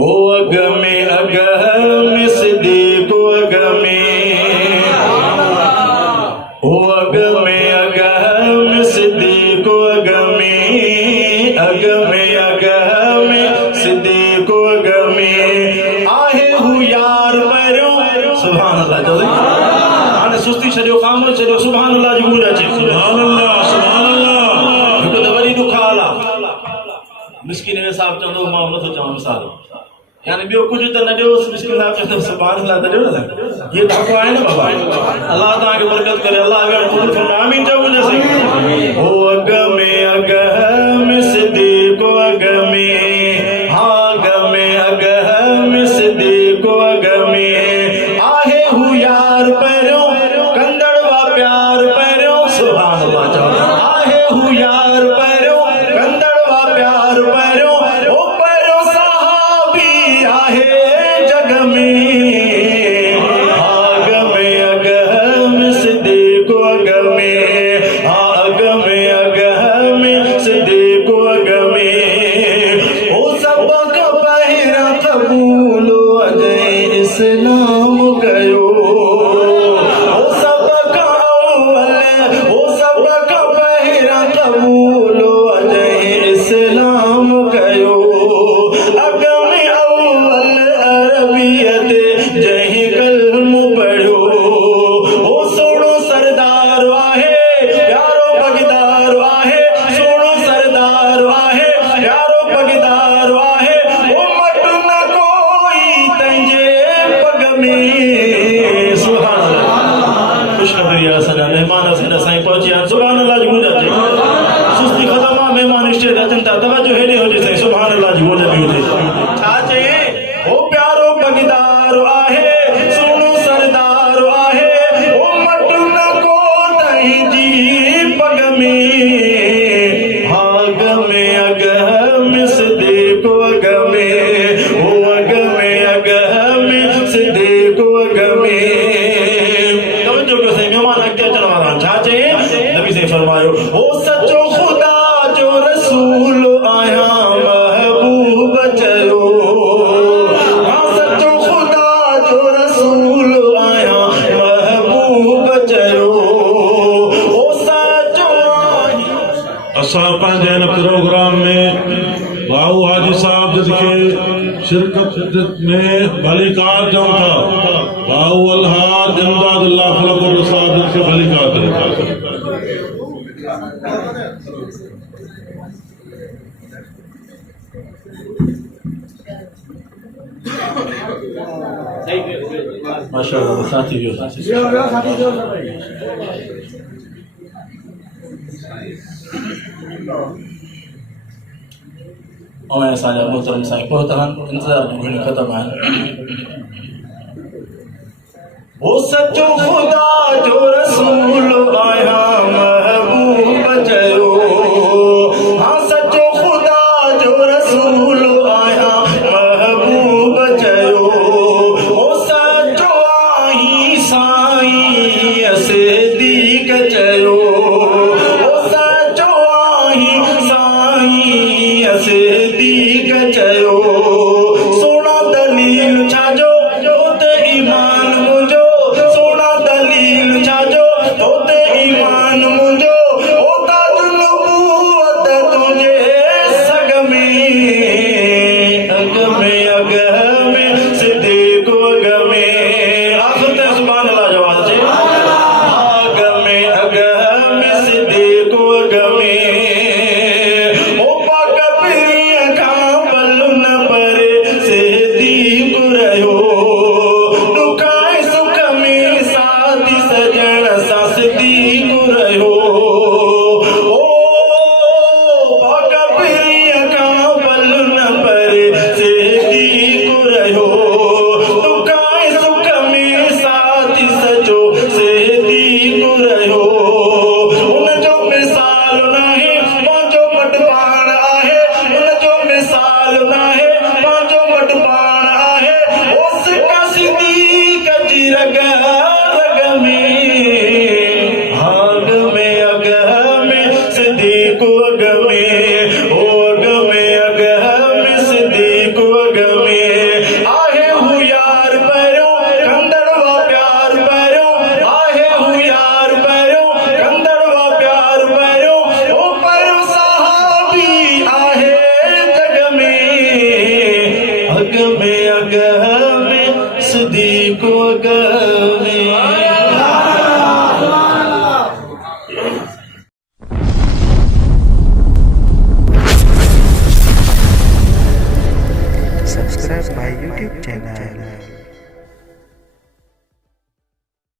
ओ अग में सिद्दीक़ अग में, ओ अग में सिद्दीक़ अग में सिद्दीक़ अग में आहे हू यार पहिरियों। सुभान अल्लाह चओ हाणे सुस्ती छॾियो, ख़ामोश छॾियो, सुभान अल्लाह जी गूंज अचे। सुभान अल्लाह, सुभान अल्लाह। हिकु त वरी दुख हाल आहे, मिस्किन में साहब चवंदो मां नथो चवां मिसाल, यानी ॿियो कुझु त न ॾियो, मिस्किन साहब चवंदो सुभान अल्लाह त ॾियो न। ये ॾाको आहे न बाबा, अल्लाह तव्हांखे बरकत करे, अल्लाह क़बूल फरमाए, आमीन चओ मुंहिंजे सही। ओ अग में सिद्दीक़ अग में, हाँ अग में सिद्दीक़ अग में आहे हू यार पहिरियों, कंदड़ वा प्यार पहिरियों। सुभान अल्लाह चओ आहे हू यार पहिरियों, कंदड़ वा प्यार पहिरियों। ओ पहिरियों सहाबी आहे जग में, अग में सिद्दीक़ अग में, अग में सिद्दीक़ अग में। ओ सब खां पहिरियां क़बूल अजय इस्लाम कयो, ओ सब खां पहिरियां क़बूल अजय इस्लाम कयो। अग में अव्वल अरबियत जंहिं कलमो पढ़ियो, ओ सोणो सरदार आहे प्यारो बगदार आहे, सोणो सरदार आहे प्यारो बगदार आहे। ओ मट न कोई तंहिंजे पग में। सुभान अल्लाह। खुशखबरी आहे, सॼा महिमान असांजा साईं पहुची विया। सुभान अल्लाह जी गूंज अचे, सुस्ती ख़तम आहे, महिमान स्टेज अचनि था, तवजो हेॾे हुजे साईं। सुभान अल्लाह जी गूंज बि हुजे। छा चए? ओ प्यारो बगदार आहे, सोणो सरदार आहे, ओ मट न को तंहिंजी पग में। अग में सिद्दीक़ अग में, ओ अग में सिद्दीक़ अग में। तवजो कयो साईं, महिमान अॻिते अचण वारा आहिनि। छा चए? नबी साईं फरमायो, ओ सचो ख़ुदा जो रसूल आहियां महबूब चयो, हाँ सचो ख़ुदा जो रसूल आहियां महबूब चयो। ओ सचो असां पंहिंजे हिन प्रोग्राम में भाऊ हाजी साहब जिनखे शिरकत में भलीकार चऊं था, भाऊ अलहाज इमदादुल्लाह फलकुर साहब जिनखे भलीकार चऊं था। माशाअल्लाह साथी वियो और असांजा मोहतरम साईं पहुता आहिनि, इंतज़ार घणी ख़तम आहिनि। ओ सचो ख़ुदा जो रसूल आहियां महबूब चयो, हाँ सचो ख़ुदा जो रसूल आहियां महबूब चयो। ओ सचो आहीं साईं सिद्दीक़ चयो, ओ सचो आहीं साईं सिद्दीक़ चयो। सोना दलील छाजो होते ईमान मुंहिंजो, सोना दलील छाजो होते ईमान मुंहिंजो। ओ ताजुल नबूवत तुंहिंजे सग में, अग में सिद्दीक़ अग में। आख़िर ते सुभान अल्लाह जो आवाज़ अचे। अग में सिद्दीक़ अग में। ओ पाक पीरीअ खां पल न परे सिद्दीक़ रहियो, दुख ऐं सुख में साथी सजण सां सिद्दीक़ रहियो। ओ पाक पीरीअ खां पल न परे सिद्दीक़ नजदीक